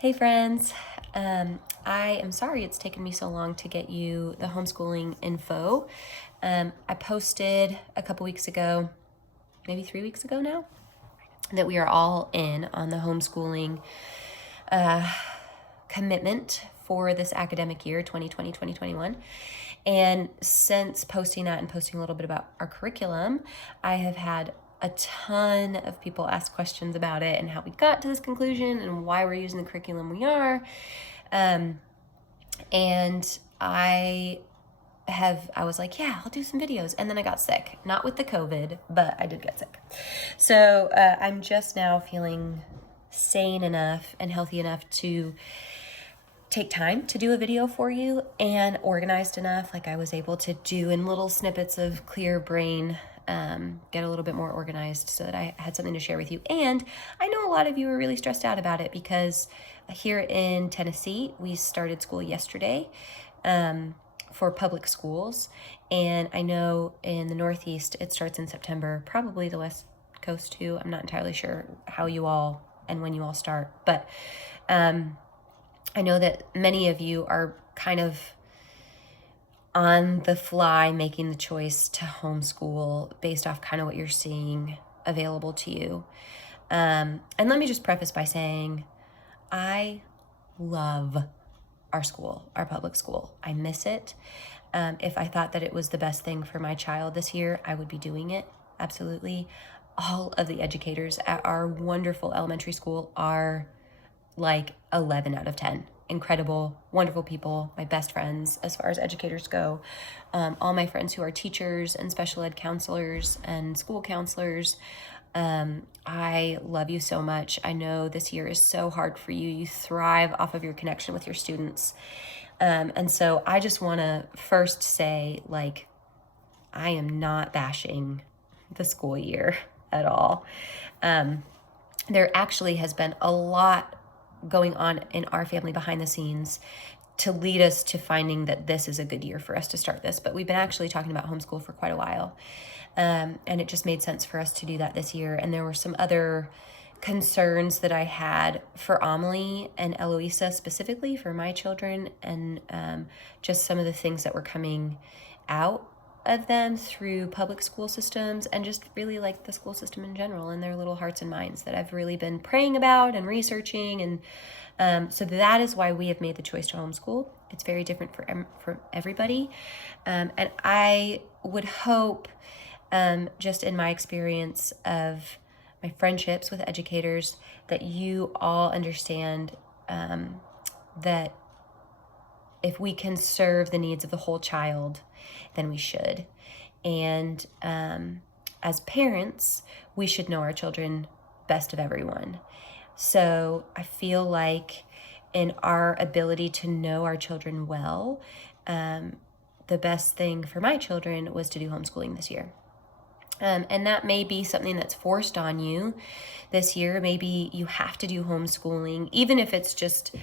Hey friends, I am sorry it's taken me so long to get you the homeschooling info. I posted a couple weeks ago, maybe 3 weeks ago now, that we are all in on the homeschooling commitment for this academic year, 2020-2021. And since posting that and posting a little bit about our curriculum, I have had a ton of people ask questions about it and how we got to this conclusion and why we're using the curriculum we are. And I was like, yeah, I'll do some videos. And then I got sick, not with the COVID, but I did get sick. So I'm just now feeling sane enough and healthy enough to take time to do a video for you, and organized enough, like I was able to do in little snippets of clear brain, get a little bit more organized so that I had something to share with you. And I know a lot of you are really stressed out about it because here in Tennessee, we started school yesterday for public schools. And I know in the Northeast, it starts in September, probably the West Coast too. I'm not entirely sure how you all and when you all start, but I know that many of you are kind of on the fly making the choice to homeschool based off kind of what you're seeing available to you. And let me just preface by saying I love our school, our public school. I miss it. If I thought that it was the best thing for my child this year, I would be doing it. Absolutely. All of the educators at our wonderful elementary school are like 11 out of 10. Incredible, wonderful people, my best friends as far as educators go. All my friends who are teachers and special ed counselors and school counselors. I love you so much. I know this year is so hard for you. You thrive off of your connection with your students. And so I just want to first say, like, I am not bashing the school year at all. There actually has been a lot going on in our family behind the scenes to lead us to finding that this is a good year for us to start this. But we've been actually talking about homeschool for quite a while. And it just made sense for us to do that this year. And there were some other concerns that I had for Amelie and Eloisa, specifically for my children, and just some of the things that were coming out of them through public school systems, and just really like the school system in general and their little hearts and minds that I've really been praying about and researching. And so that is why we have made the choice to homeschool. It's very different for everybody. And I would hope, just in my experience of my friendships with educators, that you all understand that if we can serve the needs of the whole child, then we should. And as parents, we should know our children best of everyone. So I feel like in our ability to know our children well, the best thing for my children was to do homeschooling this year. And that may be something that's forced on you this year. Maybe you have to do homeschooling, even if it's just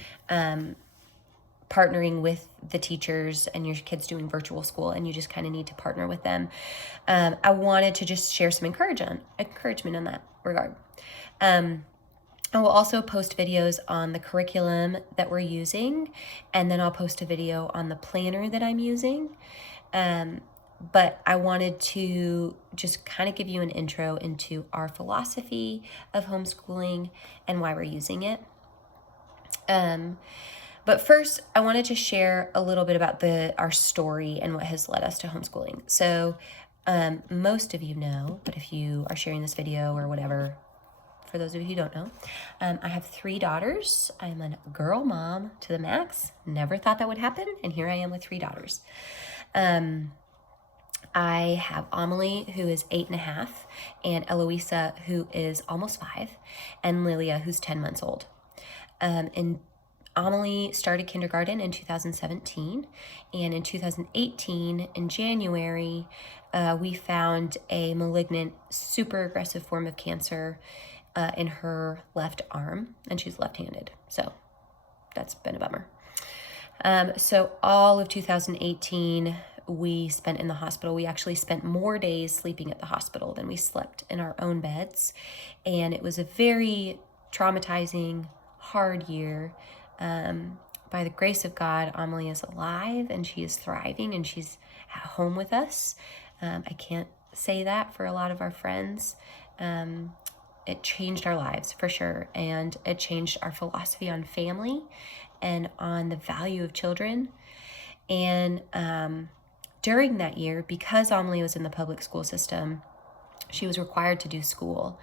partnering with the teachers and your kids doing virtual school and you just kind of need to partner with them. I wanted to just share some encouragement in that regard. I will also post videos on the curriculum that we're using, and then I'll post a video on the planner that I'm using. But I wanted to just kind of give you an intro into our philosophy of homeschooling and why we're using it. But first, I wanted to share a little bit about our story and what has led us to homeschooling. So most of you know, but if you are sharing this video or whatever, for those of you who don't know, I have 3 daughters. I'm a girl mom to the max. Never thought that would happen, and here I am with 3 daughters. I have Amelie, who is 8.5, and Eloisa, who is almost 5, and Lilia, who's 10 months old. And Amelie started kindergarten in 2017, and in 2018, in January, we found a malignant, super aggressive form of cancer in her left arm, and she's left-handed, so that's been a bummer. So all of 2018, we spent in the hospital. We actually spent more days sleeping at the hospital than we slept in our own beds, and it was a very traumatizing, hard year. By the grace of God, Amelie is alive and she is thriving and she's at home with us. I can't say that for a lot of our friends. It changed our lives for sure. And it changed our philosophy on family and on the value of children. And during that year, because Amelie was in the public school system, she was required to do school.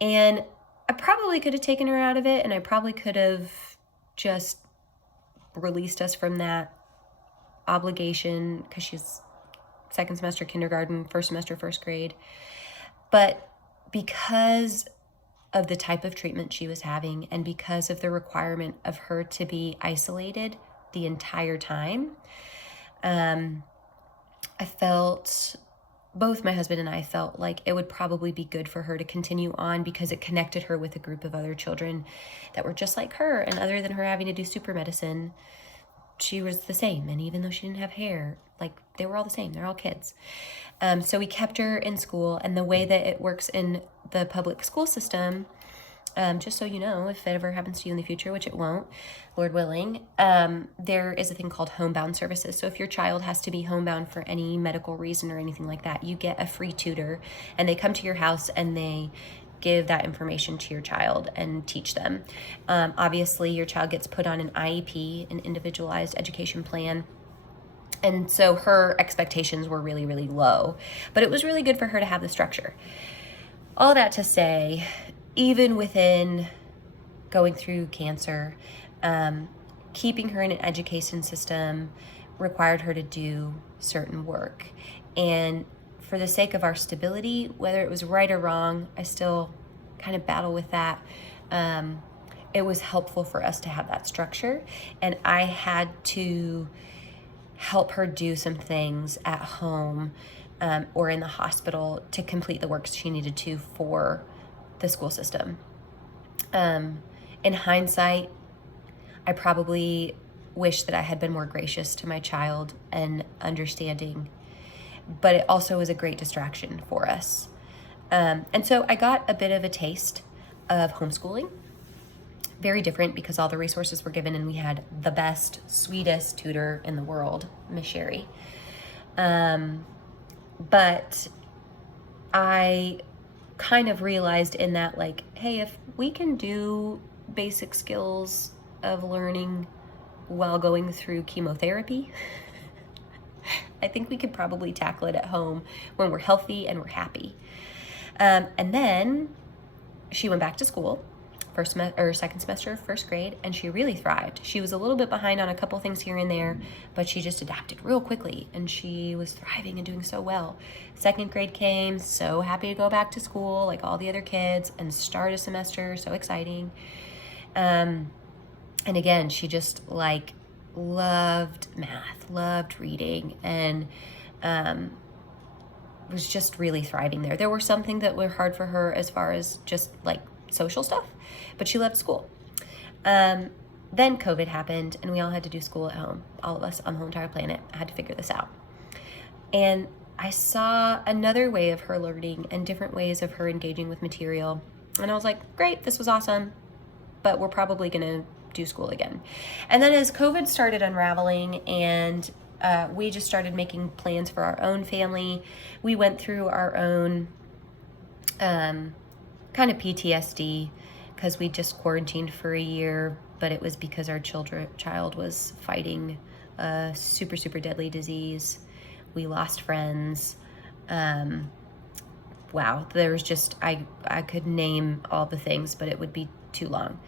And I probably could have taken her out of it, and I probably could have just released us from that obligation because she's second semester kindergarten, first semester first grade. But because of the type of treatment she was having and because of the requirement of her to be isolated the entire time, I felt, both my husband and I felt like it would probably be good for her to continue on because it connected her with a group of other children that were just like her. And other than her having to do super medicine, she was the same. And even though she didn't have hair, like they were all the same. They're all kids. So we kept her in school. And the way that it works in the public school system, just so you know, if it ever happens to you in the future, which it won't, Lord willing, there is a thing called homebound services. So if your child has to be homebound for any medical reason or anything like that, you get a free tutor and they come to your house and they give that information to your child and teach them. Obviously, your child gets put on an IEP, an individualized education plan. And so her expectations were really, really low, but it was really good for her to have the structure. All that to say, even within going through cancer, keeping her in an education system required her to do certain work. And for the sake of our stability, whether it was right or wrong, I still kind of battle with that. It was helpful for us to have that structure. And I had to help her do some things at home or in the hospital to complete the work she needed to for the school system. In hindsight, I probably wish that I had been more gracious to my child and understanding, but it also was a great distraction for us. And so I got a bit of a taste of homeschooling. Very different because all the resources were given and we had the best, sweetest tutor in the world, Miss Sherry. But I kind of realized in that, like, hey, if we can do basic skills of learning while going through chemotherapy, I think we could probably tackle it at home when we're healthy and we're happy. And then she went back to school, second semester, first grade, and she really thrived. She was a little bit behind on a couple things here and there, but she just adapted real quickly, and she was thriving and doing so well. Second grade came, so happy to go back to school like all the other kids and start a semester, so exciting. And again, she just like loved math, loved reading, and was just really thriving there. There were some things that were hard for her as far as just like social stuff, but she loved school. Then COVID happened and we all had to do school at home. All of us on the whole entire planet had to figure this out. And I saw another way of her learning and different ways of her engaging with material. And I was like, great, this was awesome, but we're probably gonna do school again. And then as COVID started unraveling and we just started making plans for our own family, we went through our own kind of PTSD because we just quarantined for a year, but it was because our child was fighting a super, super deadly disease. We lost friends. Wow, there was just, I could name all the things, but it would be too long.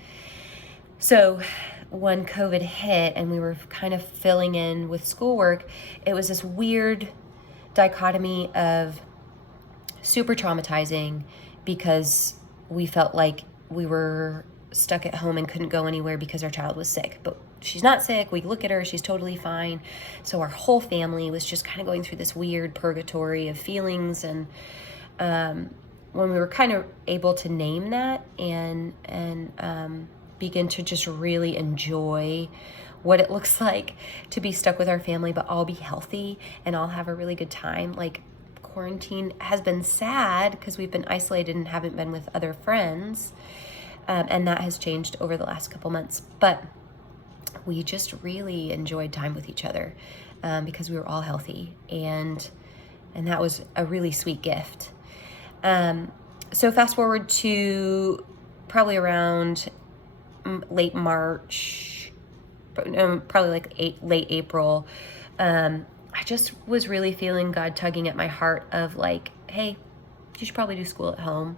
So when COVID hit and we were kind of filling in with schoolwork, it was this weird dichotomy of super traumatizing because we felt like we were stuck at home and couldn't go anywhere because our child was sick. But she's not sick. We look at her, she's totally fine. So our whole family was just kind of going through this weird purgatory of feelings. And when we were kind of able to name that and begin to just really enjoy what it looks like to be stuck with our family, but all be healthy and all have a really good time. Like, quarantine has been sad because we've been isolated and haven't been with other friends. And that has changed over the last couple months. But we just really enjoyed time with each other because we were all healthy. And that was a really sweet gift. So fast forward to probably around late March, probably like late April. I just was really feeling God tugging at my heart of like, hey, you should probably do school at home.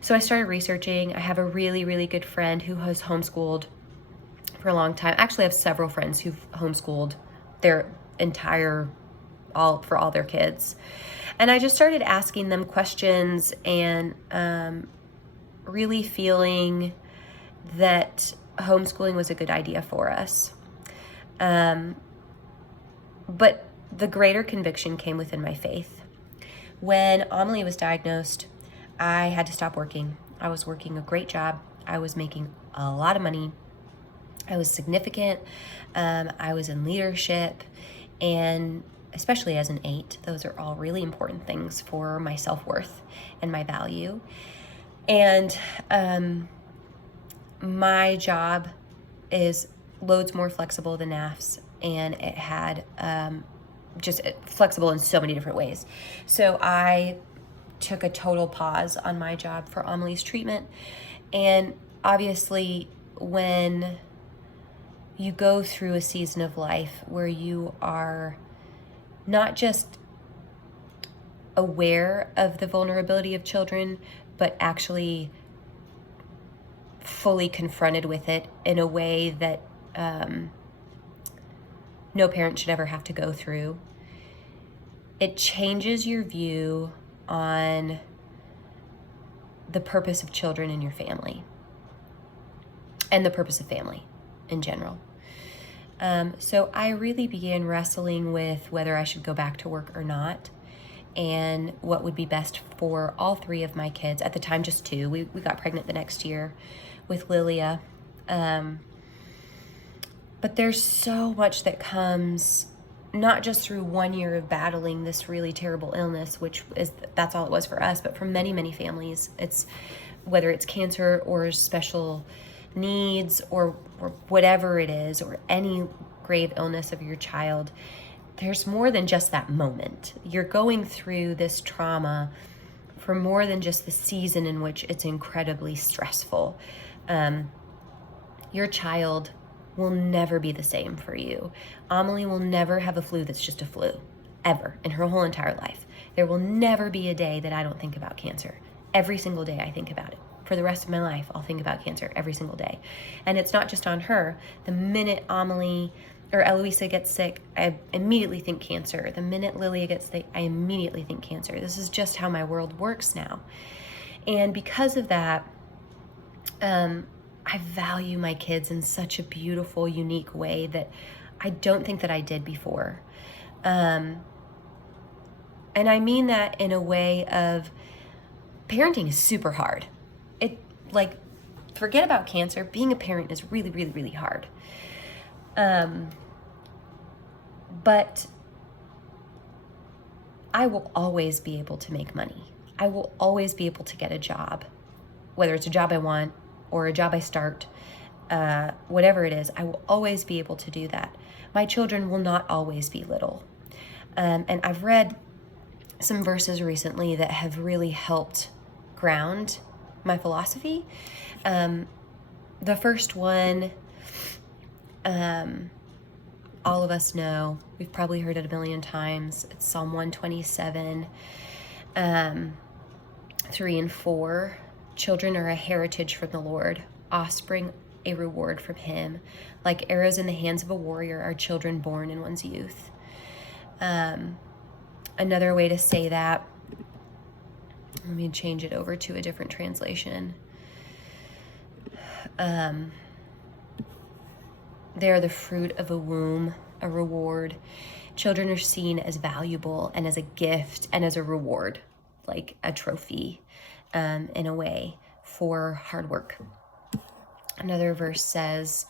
So I started researching. I have a really, really good friend who has homeschooled for a long time. Actually, I have several friends who've homeschooled their entire, for all their kids. And I just started asking them questions and really feeling that homeschooling was a good idea for us. But the greater conviction came within my faith. When Amelie was diagnosed, I had to stop working. I was working a great job. I was making a lot of money. I was significant. I was in leadership. And especially as an 8, those are all really important things for my self-worth and my value. And my job is loads more flexible than NAF's, and it had just flexible in so many different ways. So I took a total pause on my job for Amelie's treatment. And obviously, when you go through a season of life where you are not just aware of the vulnerability of children, but actually fully confronted with it in a way that no parent should ever have to go through, it changes your view on the purpose of children in your family and the purpose of family in general. So I really began wrestling with whether I should go back to work or not, and what would be best for all 3 of my kids. At the time, just 2. We got pregnant the next year with Lilia. But there's so much that comes not just through 1 year of battling this really terrible illness, that's all it was for us, but for many, many families, it's whether it's cancer or special needs or whatever it is, or any grave illness of your child, there's more than just that moment. You're going through this trauma for more than just the season in which it's incredibly stressful. Your child will never be the same for you. Amelie will never have a flu that's just a flu, ever, in her whole entire life. There will never be a day that I don't think about cancer. Every single day I think about it. For the rest of my life, I'll think about cancer every single day. And it's not just on her. The minute Amelie or Eloisa gets sick, I immediately think cancer. The minute Lilia gets sick, I immediately think cancer. This is just how my world works now. And because of that, I value my kids in such a beautiful, unique way that I don't think that I did before. And I mean that in a way of parenting is super hard. Forget about cancer. Being a parent is really, really, really hard. But I will always be able to make money. I will always be able to get a job, whether it's a job I want or a job I start, whatever it is, I will always be able to do that. My children will not always be little. And I've read some verses recently that have really helped ground my philosophy. The first one, all of us know, we've probably heard it a million times. It's Psalm 127, 3 and 4. Children are a heritage from the Lord, offspring a reward from him. Like arrows in the hands of a warrior are children born in one's youth. Another way to say that, let me change it over to a different translation. They are the fruit of a womb, a reward. Children are seen as valuable and as a gift and as a reward, like a trophy, in a way, for hard work. Another verse says,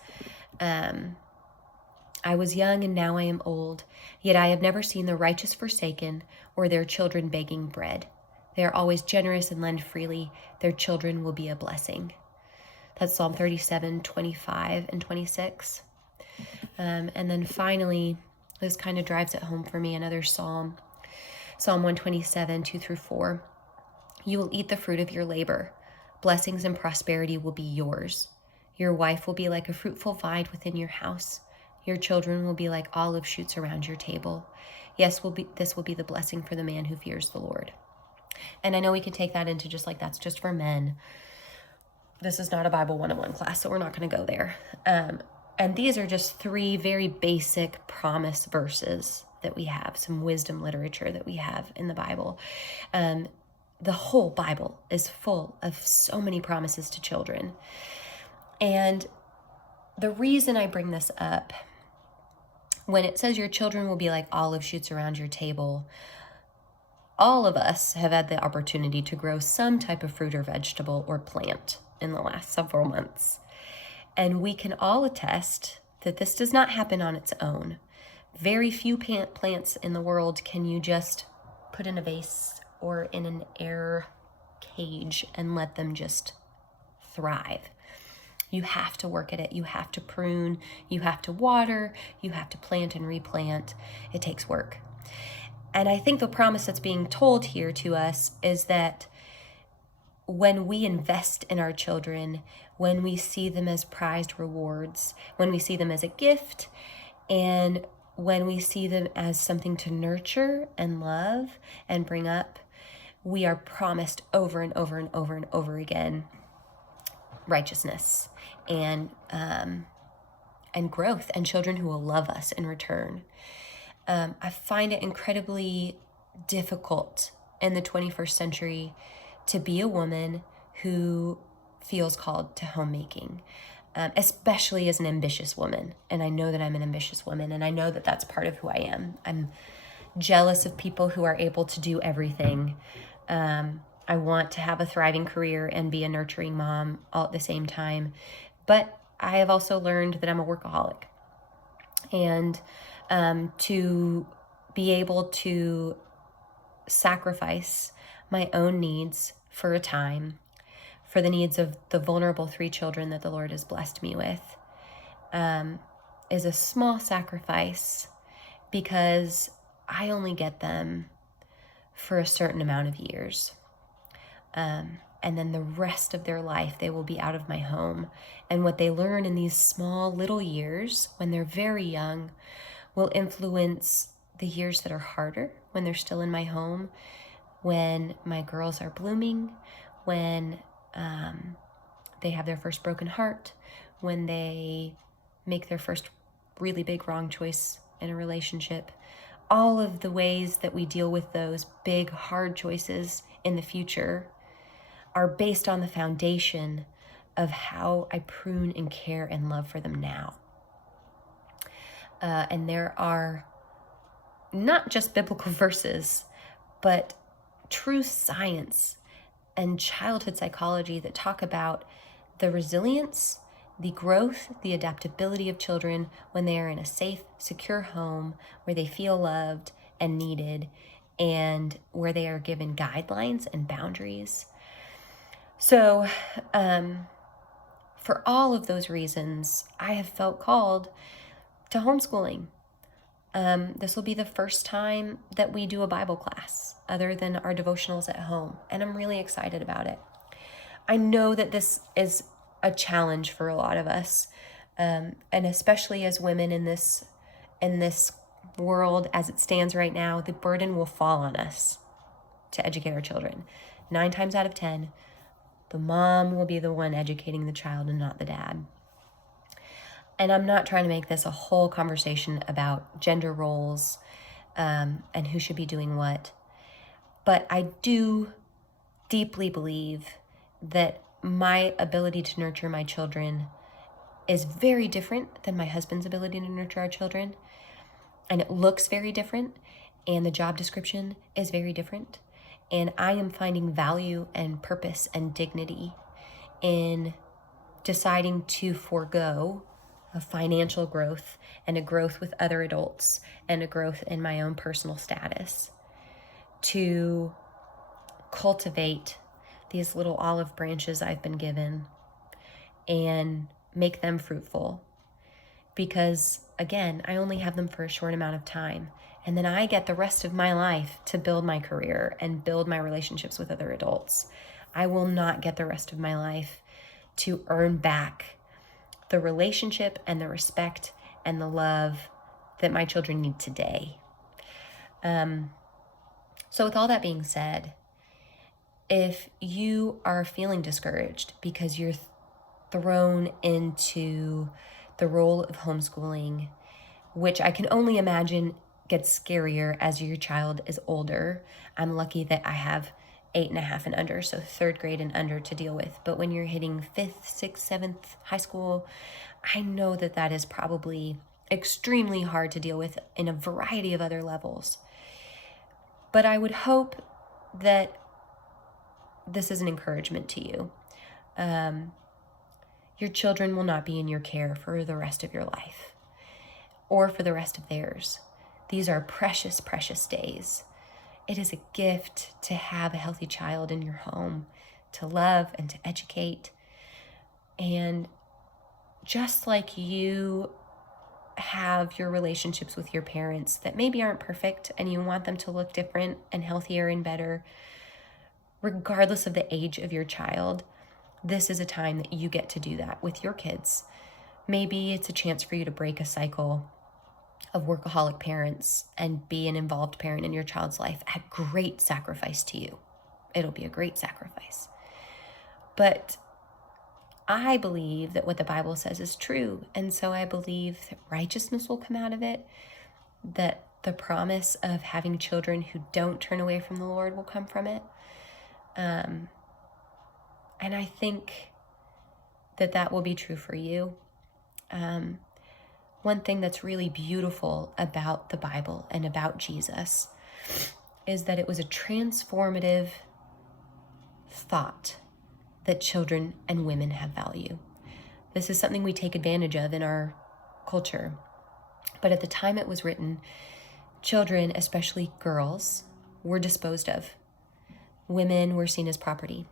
I was young and now I am old, yet I have never seen the righteous forsaken or their children begging bread. They are always generous and lend freely. Their children will be a blessing. That's Psalm 37, 25, and 26. And then finally, this kind of drives it home for me, another psalm, Psalm 127, 2 through 4. You will eat the fruit of your labor. Blessings and prosperity will be yours. Your wife will be like a fruitful vine within your house. Your children will be like olive shoots around your table. Yes, this will be the blessing for the man who fears the Lord. And I know we could take that into just like that's just for men. This is not a Bible 101 class, so we're not going to go there. And these are just 3 very basic promise verses that we have, some wisdom literature that we have in the Bible. The whole Bible is full of so many promises to children. And the reason I bring this up, when it says your children will be like olive shoots around your table, all of us have had the opportunity to grow some type of fruit or vegetable or plant in the last several months. And we can all attest that this does not happen on its own. Very few plants in the world can you just put in a vase or in an air cage and let them just thrive. You have to work at it. You have to prune. You have to water. You have to plant and replant. It takes work. And I think the promise that's being told here to us is that when we invest in our children, when we see them as prized rewards, when we see them as a gift, and when we see them as something to nurture and love and bring up, we are promised over and over and over and over again righteousness and growth, and children who will love us in return. I find it incredibly difficult in the 21st century to be a woman who feels called to homemaking, especially as an ambitious woman. And I know that I'm an ambitious woman, and I know that that's part of who I am. I'm jealous of people who are able to do everything. I want to have a thriving career and be a nurturing mom all at the same time. But I have also learned that I'm a workaholic. And to be able to sacrifice my own needs for a time, for the needs of the vulnerable 3 children that the Lord has blessed me with, is a small sacrifice, because I only get them for a certain amount of years. And then the rest of their life, they will be out of my home. And what they learn in these small little years, when they're very young, will influence the years that are harder when they're still in my home, when my girls are blooming, when they have their first broken heart, when they make their first really big wrong choice in a relationship. All of the ways that we deal with those big, hard choices in the future are based on the foundation of how I prune and care and love for them now. And there are not just biblical verses, but true science and childhood psychology that talk about the resilience, the growth, the adaptability of children when they are in a safe, secure home where they feel loved and needed, and where they are given guidelines and boundaries. So, for all of those reasons, I have felt called to homeschooling. This will be the first time that we do a Bible class other than our devotionals at home, and I'm really excited about it. I know that this is a challenge for a lot of us, and especially as women in this world as it stands right now, the burden will fall on us to educate our children. 9 times out of 10, the mom will be the one educating the child and not the dad. And I'm not trying to make this a whole conversation about gender roles and who should be doing what. But I do deeply believe that my ability to nurture my children is very different than my husband's ability to nurture our children. And it looks very different. And the job description is very different. And I am finding value and purpose and dignity in deciding to forego a financial growth and a growth with other adults and a growth in my own personal status to cultivate these little olive branches I've been given and make them fruitful. Because again, I only have them for a short amount of time. And then I get the rest of my life to build my career and build my relationships with other adults. I will not get the rest of my life to earn back the relationship and the respect and the love that my children need today. So with all that being said, if you are feeling discouraged because you're thrown into the role of homeschooling, which I can only imagine gets scarier as your child is older. I'm lucky that I have 8.5 and under, so 3rd grade and under to deal with. But when you're hitting 5th, 6th, 7th high school, I know that that is probably extremely hard to deal with in a variety of other levels. But I would hope that this is an encouragement to you. Your children will not be in your care for the rest of your life or for the rest of theirs. These are precious, precious days. It is a gift to have a healthy child in your home, to love and to educate. And just like you have your relationships with your parents that maybe aren't perfect and you want them to look different and healthier and better, regardless of the age of your child, this is a time that you get to do that with your kids. Maybe it's a chance for you to break a cycle of workaholic parents and be an involved parent in your child's life at great sacrifice to you. It'll be a great sacrifice. But I believe that what the Bible says is true. And so I believe that righteousness will come out of it, that the promise of having children who don't turn away from the Lord will come from it. And I think that that will be true for you. One thing that's really beautiful about the Bible and about Jesus is that it was a transformative thought that children and women have value. This is something we take advantage of in our culture. But at the time it was written, children, especially girls, were disposed of. Women were seen as property.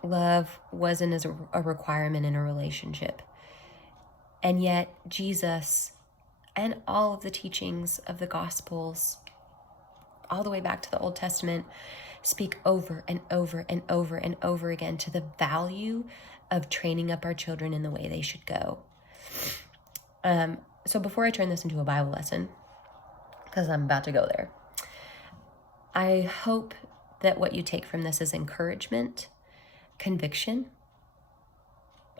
Love wasn't as a requirement in a relationship. And yet Jesus and all of the teachings of the Gospels, all the way back to the Old Testament, speak over and over and over and over again to the value of training up our children in the way they should go. So before I turn this into a Bible lesson, because I'm about to go there, I hope that what you take from this is encouragement, conviction.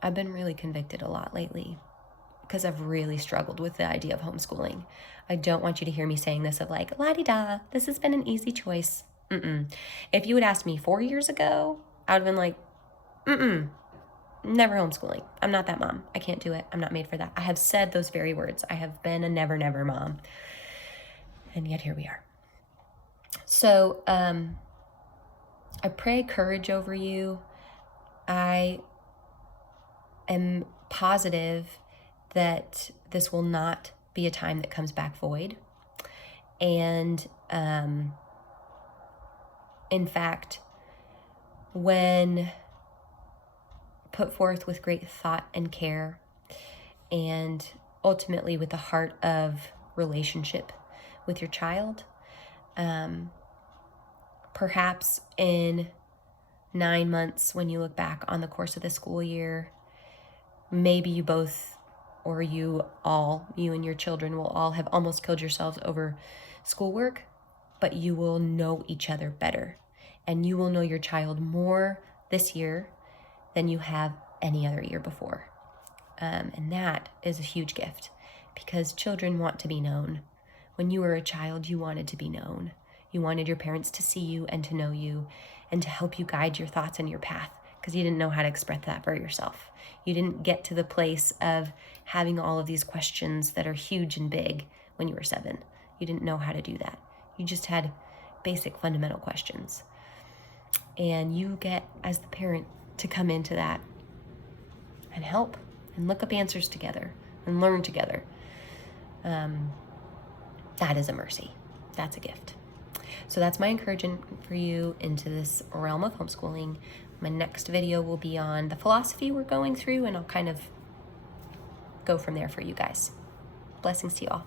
I've been really convicted a lot lately because I've really struggled with the idea of homeschooling. I don't want you to hear me saying this of like, la-di-da, this has been an easy choice. If you had asked me 4 years ago, I would have been like, never homeschooling. I'm not that mom. I can't do it. I'm not made for that. I have said those very words. I have been a never, never mom. And yet here we are. So I pray courage over you. I am positive that this will not be a time that comes back void. And in fact, when put forth with great thought and care, and ultimately with the heart of relationship with your child, perhaps in 9 months, when you look back on the course of the school year, maybe you both, or you and your children will all have almost killed yourselves over schoolwork, but you will know each other better. And you will know your child more this year than you have any other year before. And that is a huge gift, because children want to be known. When you were a child, you wanted to be known. You wanted your parents to see you and to know you and to help you guide your thoughts and your path, because you didn't know how to express that for yourself. You didn't get to the place of having all of these questions that are huge and big when you were 7. You didn't know how to do that. You just had basic fundamental questions. And you get, as the parent, to come into that and help and look up answers together and learn together. That is a mercy. That's a gift. So that's my encouragement for you into this realm of homeschooling. My next video will be on the philosophy we're going through, and I'll kind of go from there for you guys. Blessings to you all.